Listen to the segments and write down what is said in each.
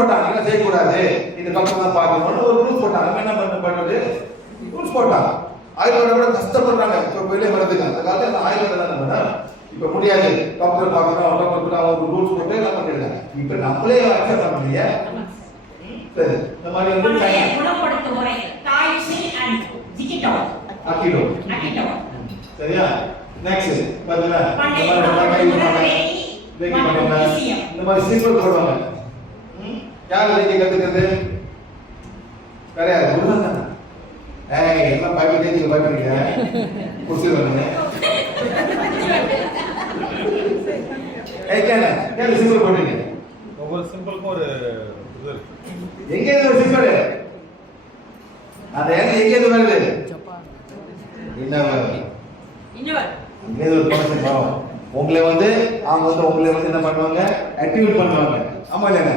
போட்டாங்க, என்ன செய்யக்கூடாது, இந்த டாக்டர் தான் பார்க்கணும்னு ஒரு ரூல்ஸ் போட்டாங்க. நம்ம என்ன பண்றது, ரூல்ஸ் போட்டாங்க. ஆயுர்வேத கூட கஷ்டப்படுறாங்க இப்போ வெளியே வரதுக்கு. அந்த காலத்தில் அந்த ஆயுர்வேதம் தான் நம்ம இப்போ முடியாது, டாக்டர் பார்க்கணும், டாக்டர் அவங்க ரூல்ஸ் போட்டு எல்லாம் பண்ணிருக்காங்க. இப்போ நம்மளே அக்செப்ட் பண்ண முடியா? சரி, இந்த மாதிரி வந்து குணப்படுத்தும் முறை தாய்ச்சி அண்ட் ஜிகிட்டோ அக்கிடோ. சரியா? நெக்ஸ்ட் பாருங்க, இந்த மாதிரி சிம்பிள் போடுவாங்க. யார் ரெடி கத்துக்கிறது? கிடையாது, குருதான். ஏய், எல்லாம் பயப்பட்டு நீங்க பயப்படுறீங்க, குடிச்சு வரீங்க. ஏய் கேளு, கேளு சிம்பிள் போடுங்க. ஒவ்வொரு சிம்பிளுக்கும் ஒரு இது இருக்கு. எங்க இருந்து ஒரு சிம்பிள்? அது எங்க இருந்து வருது? இன்னவர். இங்க ஒரு கான்செப்ட் வரும். உங்களை வந்து அவங்க வந்து உங்களை வந்து என்ன பண்ணுவாங்க, ஆக்டிவேட் பண்ணுவாங்க. ஆமா இல்லையா?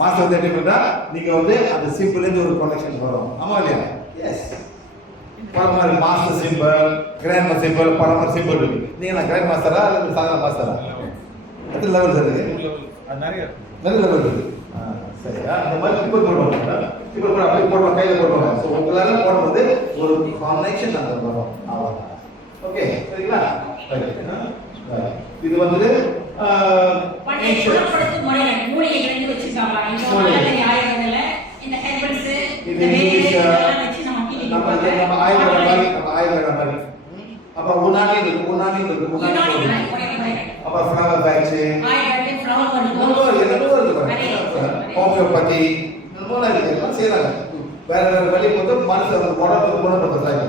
மாஸ்டர் வந்து ஆக்டிவேட் பண்ணா நீங்க வந்து அந்த சிம்பிள்ல இருந்து ஒரு கனெக்ஷன் வரும். ஆமா இல்லையா? எஸ். பரமர் master simple, grand master simple, பரமர் சிம்பிள் இருக்கு. நீங்க நான் கிராண்ட் மாஸ்டரா அல்லது சாதாரண மாஸ்டரா? எத்தனை லெவல் இருக்கு? அது நிறைய லெவல் இருக்கு. சரியா? அந்த மாதிரி சிம்பிள் போடுவாங்க. சிம்பிள் போட அப்படியே போடுவாங்க, கையில போடுவாங்க. ஸோ உங்களால போடும்போது ஒரு கனெக்ஷன் அந்த வரும். அவ்வளவுதான். ஓகே, சரிங்களா? இது வந்து குணப்படுத்தும் முறைகள் மூலிகைகள் வச்சிருக்காங்க. இந்த ஹெர்பல்ஸ் இந்த வேலையெல்லாம் வச்சு நம்ம ஆயுர்வேதம் மாதிரி. அப்புறம் உனானி இருக்கு. அப்புறம் ஃப்ளவர் பேட்ச், ஹோமியோபதி, எல்லாம் செய்யறாங்க. வேற வேற வழி வந்து மனசு உடம்பு குணப்படுத்துறாங்க.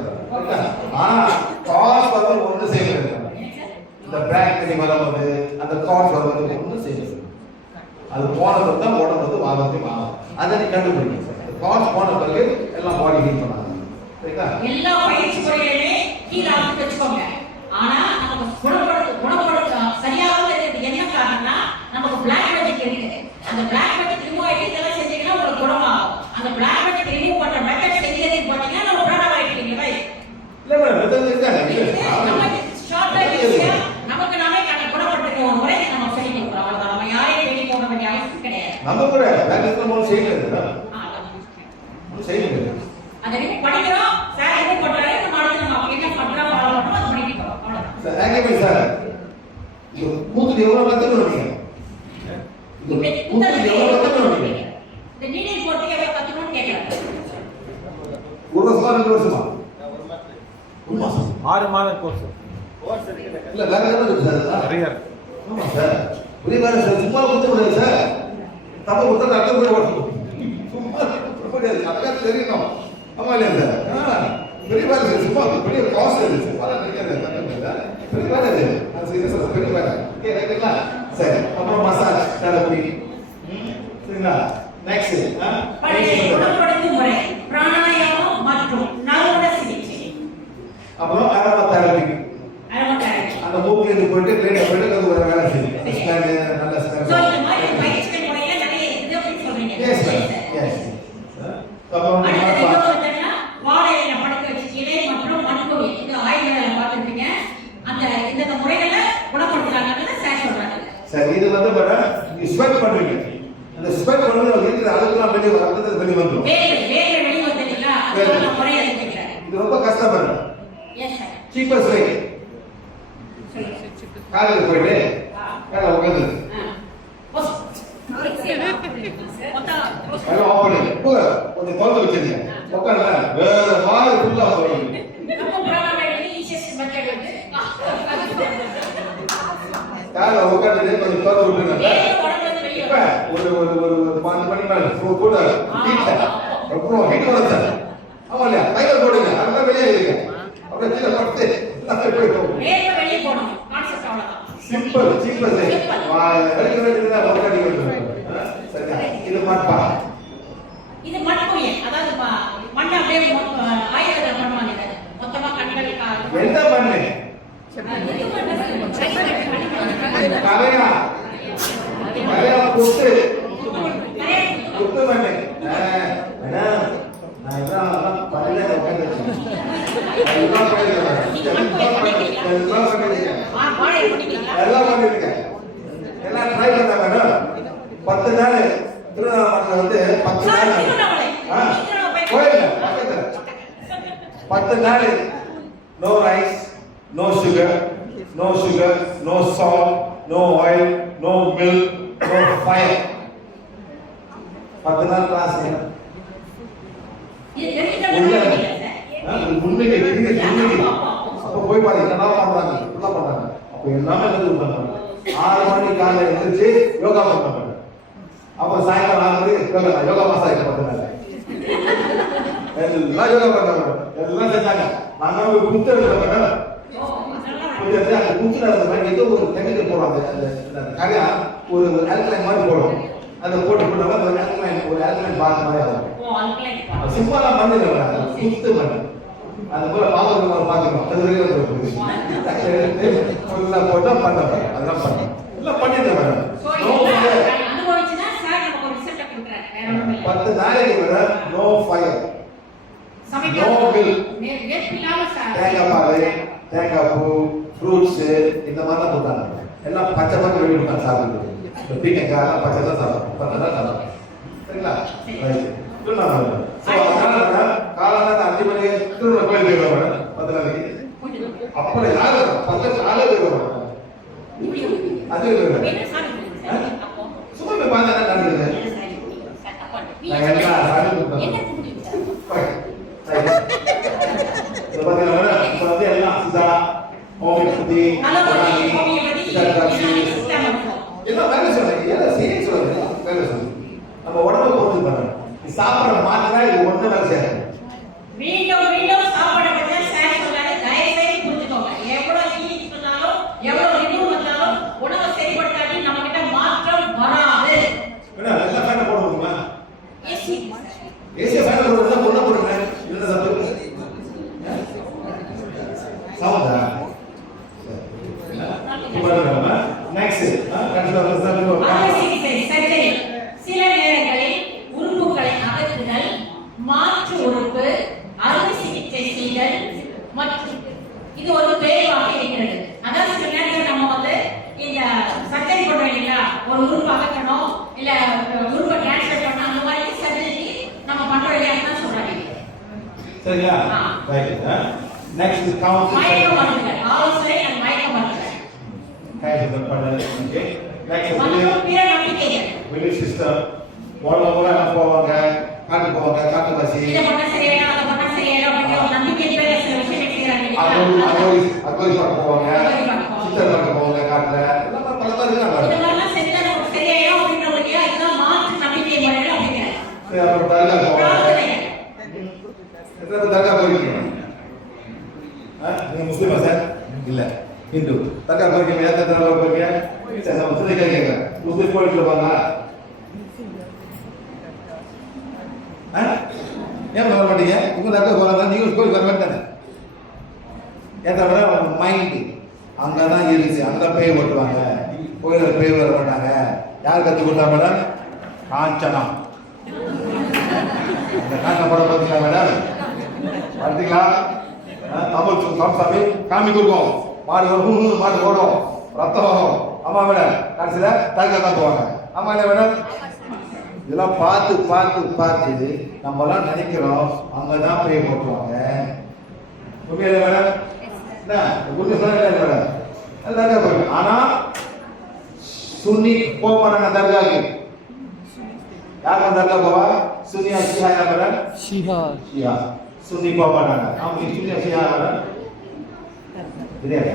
ஆனா காஸ் வந்து ஒண்ணு செய்யறது. இந்த பிராக் பண்ணி வரும்போது அந்த காஸ் வரும்போது ஒண்ணு செய்யறது. அது போனது தான் உடம்பு வந்து வாதத்தை மாறும். அதை நீ கண்டுபிடிக்கணும். காஸ் போன பிறகு எல்லாம் பாடி ஹீல் பண்ணாங்க. சரிங்களா? எல்லா பயிற்சி முறைகளுமே ஹீல் ஆகுது வச்சுக்கோங்க. ஆனா நமக்கு குணப்படுத்த சரியாக இருக்கிறது என்ன காரணம்னா நமக்கு பிளாக் மேஜிக் இருக்கு. அந்த பிளாக் மேஜிக் ரிமூவ் ஆயிட்டு இதெல்லாம் செஞ்சீங்கன்னா உங்களுக்கு குணமாகும். அந்த பிளாக் மேஜிக் ரிமூவ் பண்ற மெத்தட் செஞ்சது பாத்தீங்கன்னா நம்ம பிராணம் ஆயிட்டீங்க. ரைட்? இல்ல மேடம், மெத்தட் இருக்காங்க. ஷார்ட்டா நமக்கு நாமே குணப்படுத்துற ஒரு முறை நம்ம சொல்லி கொடுக்குறோம். அவ்வளவுதான். நம்ம யாரையும் தேடி போக வேண்டிய அவசியம் கிடையாது. நம்ம கூட வேற மூணு செய்யறது. செய்யறது. அதை நீங்க படிக்கிறோம். சார் என்ன பண்றாரு, நம்ம அடுத்து நம்ம என்ன பண்றோம் ஃபாலோ பண்றோம், அது பண்ணிட்டு போறோம். அவ்வளவுதான். சார் ஆகவே சார் இது கூத்து எவ்வளவு கத்துக்கணும் நீங்க? கூத்து எவ்வளவு கத்துக்கணும் நீங்க? இந்த நீடில் போட்டு எவ்வளவு கத்துக்கணும்னு கேக்குறாங்க. ஒரு வருஷமா 2 வருஷமா? ஒரு மாசம். 6 மாத கோர்ஸ். இல்ல வேற என்ன இருக்கு சார்? நிறைய இருக்கு. ஆமா சார். ஒரே வேற சார் சும்மா குத்த முடியாது சார். தப்பு குத்த அர்த்தம் கூட ஓட்டணும். சும்மா முடியாது. அதான் தெரியணும். ஆமா இல்லையா சார்? பெரிய வேலை சார். சும்மா பெரிய காஸ்ட் இருக்கு. பல தெரியாது. பெரிய வேலை இது. நான் சீரியஸா பெரிய வேலை. ஓகே ரைட்டுங்களா? சரி. அப்புறம் மசாஜ் தெரபி. சரிங்களா? நெக்ஸ்ட் குணப்படுத்தும் முறை பிராணாயாமம் மற்றும் நரம்பு சிகிச்சை. அப்புறம் அரோமா தெரபி. அந்த மூக்குல இருந்து போயிட்டு பிளேட்ல போயிட்டு அது ஒரு வேலை செய்யும். ஸ்கேன் நல்ல ஸ்கேன். சோ இந்த மாதிரி பயிற்சி முறையில நிறைய இருக்குது அப்படி சொல்றீங்க. Yes yes. அப்புறம் வாழையில படுக்க வச்சு இலை மற்றும் மண்புழு இது ஆயுர்வேதத்துல பார்த்துருப்பீங்க. அந்த இந்த முறைகளை குணப்படுத்துறாங்கன்னு சார் சொல்றாங்க. சரி, இது வந்து பாரு நீ ஸ்வெட் பண்றீங்க. அந்த ஸ்வெட் பண்ணும்போது இருக்கிற அளவுக்குலாம் வெளியே வரது வெளியே வந்துரும். வேற வெளியே வந்துட்டீங்களா? அது முறை எடுத்துக்கிறேன். இது ரொம்ப கஷ்டம் பாரு. Yes sir. சீப்பஸ்ட் வே. காலையில போயிட்டு காலை உட்காந்து எல்லாம் ஓப்பன் கொஞ்சம் திறந்து வச்சிருங்க. உட்காருங்க. வேற மாதிரி ஃபுல்லா வருவீங்க. காலை உட்காந்து கொஞ்சம் திறந்து விட்டுருங்க. இப்ப ஒரு ஒரு ஒரு 5 மணி மேல போட்டு அப்புறம் ஹீட் வரும் சார். ஆமா இல்லையா? கையில போடுங்க. அதெல்லாம் வெளியே இருங்க. அப்படியே கீழே படுத்து எல்லாம் போயிடும். வெளியே போகணும். கான்செப்ட் அவ்வளவுதான். சிம்பிள் சிம்பிள் வெளியே வேண்டியதுன்னா ஒர்க் அடிக்கிறது. சரியா? இது மாட்பா. இது மண்புழு. அதாவது மண்ணை அப்படியே ஆயுர்வேதம் பண்ணுவாங்க. மொத்தமா கண்கள் என்ன பண்ணு? கலையா கலையா குத்து குத்து பண்ணு. நான் இதெல்லாம் பல்ல உட்காந்துருக்கேன். எல்லாம் பண்ணிருக்கேன். எல்லாம் ட்ரை பண்ண வேணும். 10 நாள் திருவண்ணாமலை வந்து 10 சார், நாள் திருவண்ணாமலை. ஆ, திருவண்ணாமலை. கோயில்ல பக்கத்துல 10 நாள் no rice, no sugar, no salt, no oil, no milk, no fire. 10 நாள் கிளாஸ். இது தெரிஞ்சுக்கிட்டா சார். உண்மைக்கு அப்ப போய் பாருங்க என்னடா பண்றாங்க, என்ன பண்றாங்க. அப்ப எல்லாமே வந்து பண்றாங்க. 6 மணி காலையில எழுந்திருச்சு யோகா பண்றாங்க. அப்ப சாயங்காலம் 6 மணிக்கு யோகா மாசாஜ் பண்றாங்க. எல்லாம் யோகா பண்றாங்க, எல்லாம் செஞ்சாங்க. நாங்க ஒரு குத்து எடுக்கிறோம், குத்துல ஏதோ ஒரு கெமிக்கல் போடுவாங்க. அந்த கரையா ஒரு ஆல்கலைன் மாதிரி போடுவோம். அதை போட்டு போட்டாங்க ஒரு ஆல்கலைன் பாத் மாதிரி ஆகும். சிம்பிளா மண்ணு குத்து மண் அது போல பாத்திரம் பாத்துக்கணும். அது வரைக்கும் ஃபுல்லா போட்டா பண்ண அதெல்லாம் பண்ண எல்லாம் பண்ணிடுறேன் மேடம். 10 நாளைக்கு madam no fire, no bill, தேங்காய் பால், தேங்காய் பூ, ஃப்ரூட்ஸ் இந்த மாதிரிலாம் போட்டாங்க. எல்லாம் பச்சை பச்சை வெளியே கொடுத்தாங்க சாப்பிடுறது. பீக்கங்காய் பச்சை தான் சாப்பிடும். 10 நாள் சாப்பிடும். சரிங்களா? காலையில் 5 மணிக்கு திரும்ப கோயில் போயிடுவோம் மேடம். 10 நாளைக்கு அப்புறம் யாரு 10 நாளே போயிடுவோம். அது சும்மா போய் பார்த்தா நடக்குது. நான் எல்லாம் சாமி கொடுத்தேன். வந்து எல்லாம் சிதா ஹோமியோபதி எல்லாம் வேலை சொல்றேன். எல்லாம் செய்ய சொல்றேன், வேலை சொல்றேன். நம்ம உடம்பை பொறுத்து பண்ணணும். சாப்பிட மாத்தினா இது ஒண்ணு வேலை செய்யணும். மீண்டும் மீண்டும் சாப்பாடு பத்தி சார் சொன்னாரு. தயவு செய்து புரிஞ்சுக்கோங்க. எவ்வளவு கிளினிக் சொன்னாலும் எவ்வளவு ரிவ்யூ வந்தாலும் உணவை சரிப்படுத்தாட்டி நம்ம கிட்ட மாற்றம் வராது. மேடம் எல்லாம் ஃபேன் போடுவோமா? ஏசி ஏசி ஃபேன் போடுறதா பொண்ணு போடுங்க. என்ன சாப்பிடு? சவுண்டா? நெக்ஸ்ட் சரி. சில நேரங்களில் உறுப்புகளை அகற்றுதல், மாற்று உறுப்பு அறுவை சிகிச்சை செய்தல் மற்றும் இது ஒரு பேருவாக இருக்கிறது. அதாவது சில நேரத்தில் நம்ம வந்து இந்த சர்ஜரி பண்ணுவோம் இல்லைங்களா, ஒரு உறுப்பு அகற்றணும் இல்ல உறுப்பை டிரான்ஸ்ஃபர் பண்ணணும், அந்த மாதிரி சர்ஜரி நம்ம பண்றோம் இல்லையான்னு சொல்றாங்க. சரியா? ரைட். நெக்ஸ்ட் கவுன்சில் மயக்க மருந்துகள், ஆலோசனை and மயக்க மருந்துகள். கைது பண்ணது. ஓகே. நெக்ஸ்ட் மற்றும் பிற நம்பிக்கைகள். Belief system. ஓட போவாங்க, காட்டு வாசி. இதை பண்ண சரியாயிடும், அதை பண்ண சரியாயிடும் அப்படிங்கிற ஒரு நம்பிக்கை பேர் சில விஷயங்கள் செய்யறாங்க. அட்வைஸ் பண்ண போவாங்க, சித்தர் பண்ண போவாங்க காட்டுல. எல்லாம் பல பேர் இருக்காங்க. இதெல்லாம் செஞ்சா நமக்கு சரியாயிடும் அப்படிங்கிற ஒரு இதுதான் மாற்று நம்பிக்கை முறைகள் அப்படிங்கிறாங்க. சரி, அப்புறம் தர்கா போவாங்க. எத்தனை பேர் தர்கா போயிருக்கீங்க? நீங்க முஸ்லிமா சார்? இல்ல, ஹிந்து. தர்கா போயிருக்கீங்க? எத்தனை தடவை போயிருக்கீங்க? சரி, நம்ம முஸ்லிம் கேட்குறேன். முஸ்லிம் கோயிலுக்கு இருப்பாங்க. ஏன் வர மாட்டீங்க? உங்க தர்கா போறாங்க, நீங்க கோயிலுக்கு வர மாட்டாங்க. ஏன் மைண்ட் அங்கதான் இருக்கு. அங்க பேய் ஓட்டுவாங்க, கோயில பேய் வர மாட்டாங்க. யார் கற்றுக் கொடுத்தா மேடம்? காஞ்சனா. அந்த காஞ்சனா படம் பார்த்தீங்களா மேடம்? பார்த்தீங்களா? தமிழ் சாமி காமி கொடுக்கும். மாடு வரும், மாடு ஓடும், ரத்தம் வரும். ஆமா மேடம். கடைசியில தர்கா தான் போவாங்க. ஆமா இல்ல மேடம்? இதெல்லாம் பார்த்து நம்மலாம் நினைக்கிறோம் அங்கதான் பேய் போட்டுருவாங்க. உண்மையில மேடம்? என்ன உண்மை சொல்ல மேடம்? தர்கா போயிடும். ஆனா சுன்னி போக மாட்டாங்க தர்காக்கு. யார் தர்கா போவா? சுன்னியா ஷியா? யார் மேடம்? ஷியா. சுன்னி போக மாட்டாங்க. அவங்க சுன்னியா ஷியா மேடம் கிடையாது.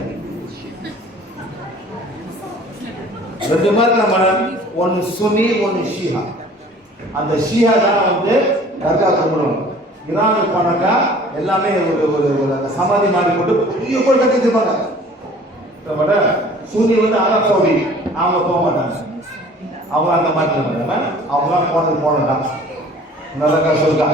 ரெண்டு மாதிரி மேடம், ஒன்னு சுன்னி ஒன்னு ஷியா. அந்த ஷியா தான் வந்து தர்கா கும்பிடுவாங்க. ஈரானுக்கு போனாக்கா எல்லாமே ஒரு சமாதி மாதிரி போட்டு பெரிய கோயில் கட்டி வச்சிருப்பாங்க. சுன்னி வந்து அரப் சவுதி, அவங்க போக மாட்டாங்க. அவங்க அந்த மாதிரி அவங்களாம் போனதான் நல்லா சொல்லுங்க.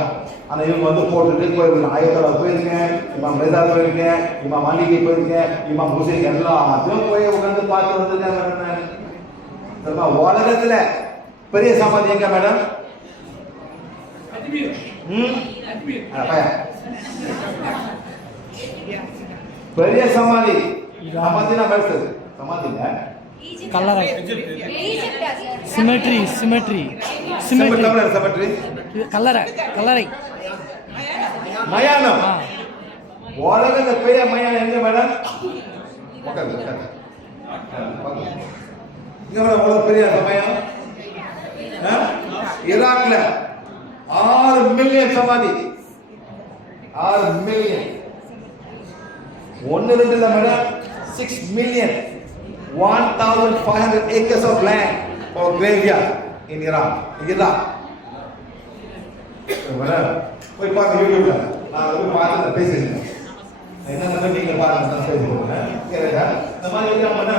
ஆனா இவங்க வந்து போட்டுட்டு போயிருக்கேன். ஆயத்தோட போயிருக்கேன், இமாம் ரேதா போயிருக்கேன், இமாம் மாலிகை போயிருக்கேன், இமாம் ஹுசைன் எல்லாத்தையும் போய் உட்காந்து பார்த்து வந்துருக்கேன். உலகத்துல பெரிய சமாதி எங்க மேடம்? பெரிய சமாதி சமாதினா பெருசு. சமாதி இல்ல, கல்லறை சிமெட்ரி சிமெட்ரி சிமெட்ரி சிமெட்ரி தமிழர் சிமெட்ரி கல்லறை கல்லறை மயானம் உலகத்துல பெரிய மயானம் எங்க மேடம் உட்கார்ந்து உட்கார்ந்து இங்க மேடம் எவ்வளவு பெரிய மயானம் ஈராக்ல 6 மில்லியன் சமாதி 6 மில்லியன் 1 2 இல்ல madam 6 million 1,500 acres of land for graveyard in Iran. Madam போய் பாருங்க யூடியூப்ல நான் போய் பார்த்து பேசிருக்கேன் என்ன நீங்க பாருங்க நான் பேசிருக்கேன் கேளுங்க இந்த மாதிரி என்ன பண்ண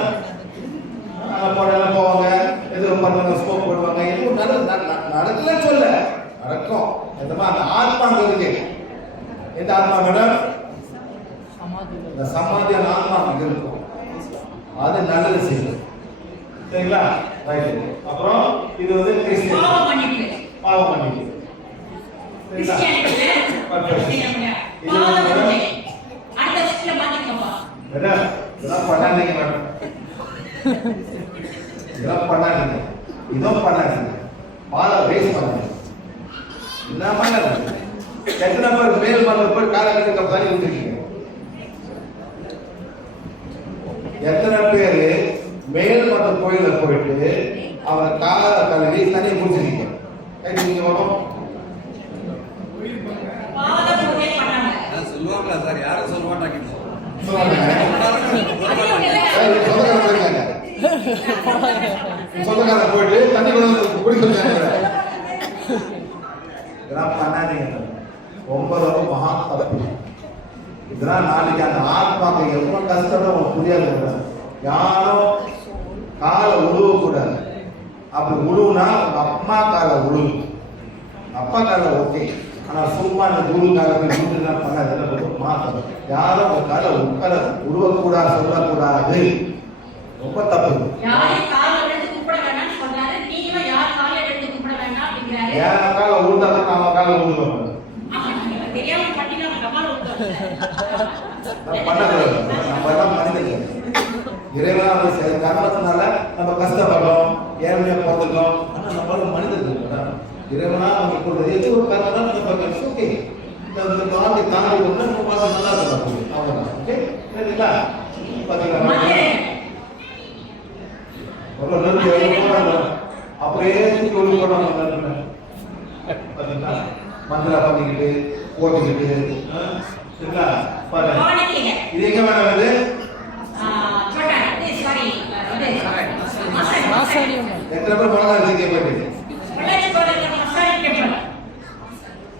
போடலாம் போவாங்க எதிர பண்ணுவாங்க ஸ்கோப் போடுவாங்க எதுவும் நடக்கலன்னு சொல்ல நடக்கும் இந்த மாதிரி அந்த ஆத்மாங்க இருக்கு எந்த ஆத்மா மேடம் இந்த சமாதியான ஆத்மா இருக்கும் அது நல்லது செய்யும் சரிங்களா ரைட் அப்புறம் இது வந்து கிறிஸ்டியன் பாவம் பண்ணிட்டு இதெல்லாம் பண்ணாதீங்க மேடம் இதெல்லாம் பண்ணாதீங்க இதுவும் பண்ணாதீங்க பாலை வேஸ்ட் பண்ணாதீங்க என்ன பண்ணாது எத்தனை பேர் மேல் மன்னர் போய் காலகட்டத்துக்கு தண்ணி ஊற்றிருக்கீங்க எத்தனை பேர் மேல் மற்ற கோயில போயிட்டு அவர் கால கழுவி தண்ணியை குடிச்சிருக்கீங்க நீங்க வரும் சொல்லுவாங்களா சார் யாரும் சொல்ல மாட்டாங்க சொந்தக்காரன் போயிட்டு தண்ணி கொண்டு குடி சொல்லுங்க இதெல்லாம் பண்ணாதீங்க ரொம்ப ரொம்ப மகா தப்பு இதெல்லாம் நாளைக்கு அந்த ஆத்மாக்கு எவ்வளவு கஷ்டம் உங்களுக்கு புரியாது யாரும் காலை உழுவ கூடாது அப்படி உழுவுனா உங்க அம்மா காலை உழுவு அப்பா காலை ஓகே ஆனா சும்மா இந்த குரு காலத்தை வீட்டுலாம் பண்ணாது மாத்தம் யாரும் உங்க காலை உட்கார உருவக்கூடாது சொல்லக்கூடாது ரொம்ப தப்பு ஏன் காலை உழுந்தாதான் நம்ம காலை உழுவோம் நம்ம எல்லாம் மனிதர்கள் இறைவனாக கர்மத்தினால நம்ம கஷ்டப்படுறோம் ஏழ்மையா போகிறோம் ஆனா நம்மளும் மனிதர்கள் இறைவனா நமக்கு கொடுத்தது எது ஒரு கர்மம் நம்ம ஓகே இந்த நாளை தாண்டி ஒன்று நம்ம பார்த்து நல்லா இருக்கலாம் அவ்வளோதான் ஓகே சரிங்களா பார்த்தீங்களா எவ்வளோ நெருங்கி எவ்வளோ அப்படியே சொல்லி போடுறாங்க பார்த்தீங்களா மந்திரா பண்ணிக்கிட்டு ஓட்டிக்கிட்டு சரிங்களா பாருங்க இது எங்க மேடம் இது எத்தனை பேர் மிளகா அரிசிக்க போயிட்டு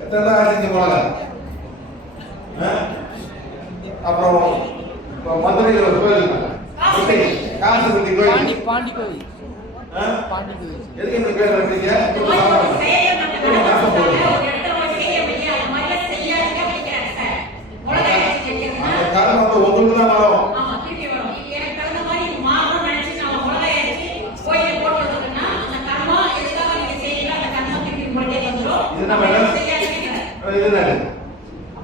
எத்தனை அரிசிக்க மிளகா அப்புறம் மதுரையில் ஒரு கோயில் காசு குட்டி கோயில் பாண்டி கோவில் பாண்டி கோவில் எதுக்கு இந்த பேர் வந்தீங்க கர்மத்தை உங்களுக்கு தான் வரும் என்ன மேடம் இது என்ன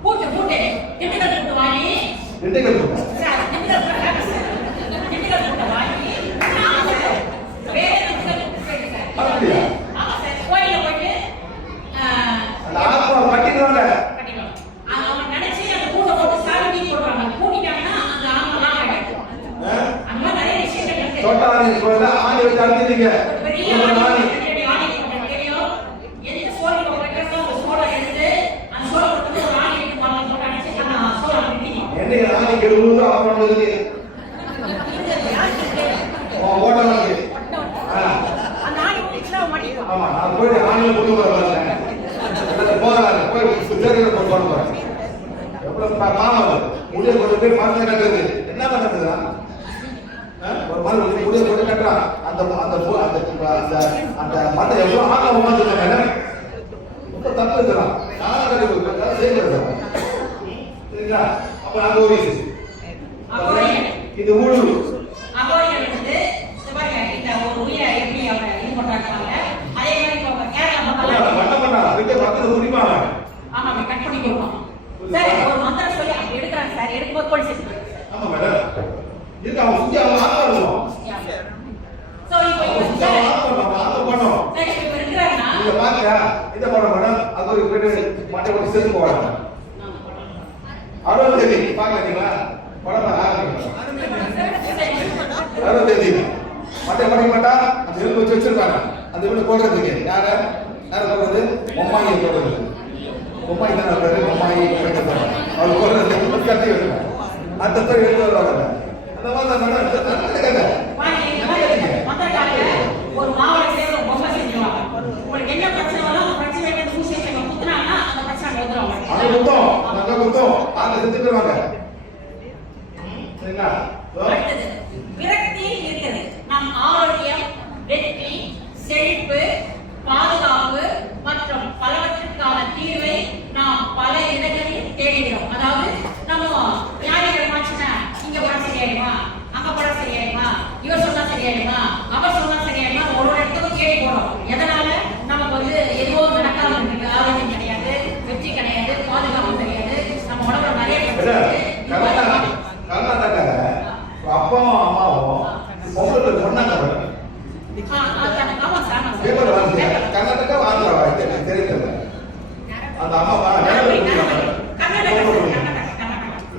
பூட்டு பூட்டு திண்டுக்கல் பூட்டு வாங்கி திண்டுக்கல் பூட்டு திண்டுக்கல் பூட்டு வாங்கி வேற திண்டுக்கல் பூட்டு அப்படியா கோயில போயிட்டு அந்த ஆத்மா கட்டிடுவாங்க அவன் நினைச்சு அந்த பூட்டை போட்டு சாமி போடுவாங்க பூட்டிட்டாங்கன்னா அந்த ஆத்மா கிடைக்கும் அந்த மாதிரி நிறைய விஷயங்கள் இருக்கு தோட்டாளி கோயில ஆணி வச்சு அடிச்சிட்டீங்க ஆணி என்னைக்கு ஆணி கெடுவது அப்புறம் ஓட்டலாம் ஆமா நான் போய் ஆணில கொண்டு வரேன் போறாங்க போய் சுத்தரிகளை போட போறேன் எவ்வளவு பாவம் முடிய கொண்டு போய் மரத்தை கட்டுறது என்ன பண்ணுறதுனா ஒரு மாதிரி முடிய கொண்டு கட்டுறான் அந்த அந்த அந்த அந்த மரத்தை எவ்வளவு ஆக்கம் உமாந்துருக்காங்க ரொம்ப தப்பு இருக்கிறான் நான் கட்டி செய்யறது சரிங்களா அப்ப நாங்க ஒரு இது ஊழல் ஆமா மேடம் இதுக்கு அவங்க சுத்தி அவங்க ஆத்மா இருக்கும் பண்ணோம். சரி, இப்ப இருக்கிறாருன்னா, நீங்க பாத்தியா இந்த படம் மேடம் அது ஒரு பேரு மட்டை போட்டு செத்து போவாங்க. அறுபது தேதி பாக்கலீங்களா படம் அறுபது தேதி மட்டை படிக்க மாட்டா அந்த எலும்பு வச்சு வச்சிருக்காங்க அந்த வீடு போடுறதுக்கு யார போடுறது பொம்மாயி போடுறது பொம்மாயி தான் பேரு பொம்மாயி அவள் போடுறது கட்டி வைக்கிறாங்க அந்த பேர் எழுத வருவாங்க அந்த மாதிரி ஒரு மாவட்டத்திலே ஒரு பொம்மை செஞ்சுருவாங்க. உங்களுக்கு என்ன பிரச்சனை வரும் அந்த பிரச்சனை ஊசி குத்துனாங்கன்னா அந்த பிரச்சனை எழுதுறாங்க. அது குத்தம் அங்க குத்தம் அதை செஞ்சுருவாங்க. சரிங்களா? அடுத்தது விரக்தி இருக்கிறது. நாம் ஆரோக்கியம், வெற்றி, செழிப்பு, பாதுகாப்பு மற்றும் பலவற்றிற்கான தீர்வை நாம் பல இடங்களில் தேடுகிறோம். அதாவது நம்ம ஞாயிற்றுக்கிழமை இங்க படம் சரியாயிடுமா, அங்க படம் சரியாயிடுமா, இவர் சொன்னா சரியாயிடுமா, அவர் சொன்னா சரியாயிடுமா, ஒரு இடத்துக்கும் தேடி போறோம். எதனால நமக்கு வந்து எதுவோ நடக்காம இருக்கு. ஆரோக்கியம் கிடையாது, வெற்றி கிடையாது, பாதுகாப்பு கிடையாது, நம்ம உடம்புல நிறைய கர்நாடகால அப்பாவும் அம்மாவும் பொங்கலுக்கு சொன்னாங்க பேப்பர் வாங்க கர்நாடகா ஆந்திராவா தெரியல அந்த அம்மா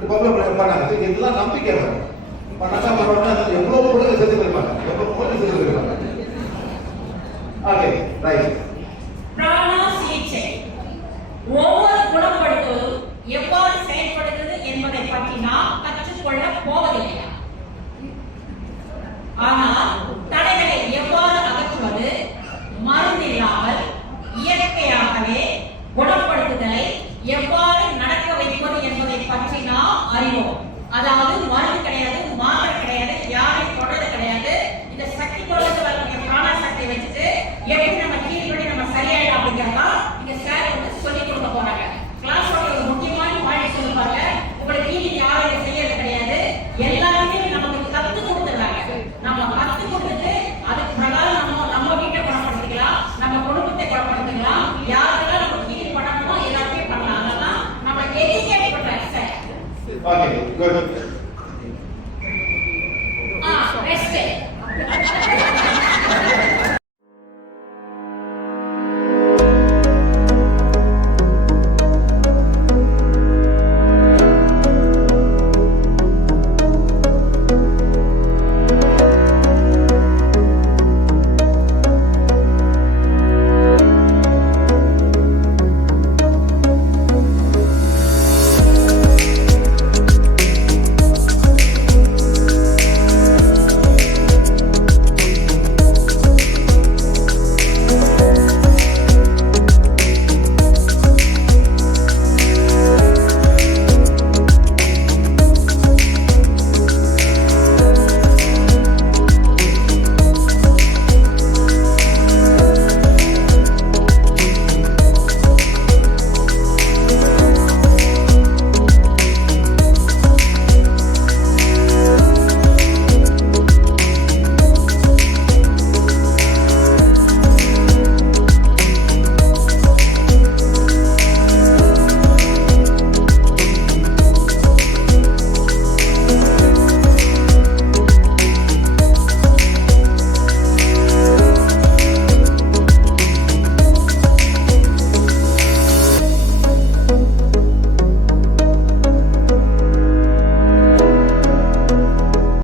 பொங்கல் பண்ணாங்க இதெல்லாம் நம்பிக்கை பண்ணாக்கா பரவாயில்ல எவ்வளவு பொருள் செஞ்சு போயிருப்பாங்க எவ்வளவு பொருள் செஞ்சு போயிருப்பாங்க. Okay right. பிராணா சிகிச்சை ஒவ்வொரு குணப்படுத்துவதும் எவ்வாறு செயல்படுகிறது என்பதை பற்றி நாம் கற்றுக்கொள்ள போவதில்லை. ஆனால் தடைகளை எவ்வாறு அகற்றுவது, மருந்தில்லாமல் இயற்கையாகவே குணப்படுத்துதலை எவ்வாறு நடக்க வைப்பது என்பதை பற்றி நாம் அறிவோம். அதாவது மருந்து கிடையாது,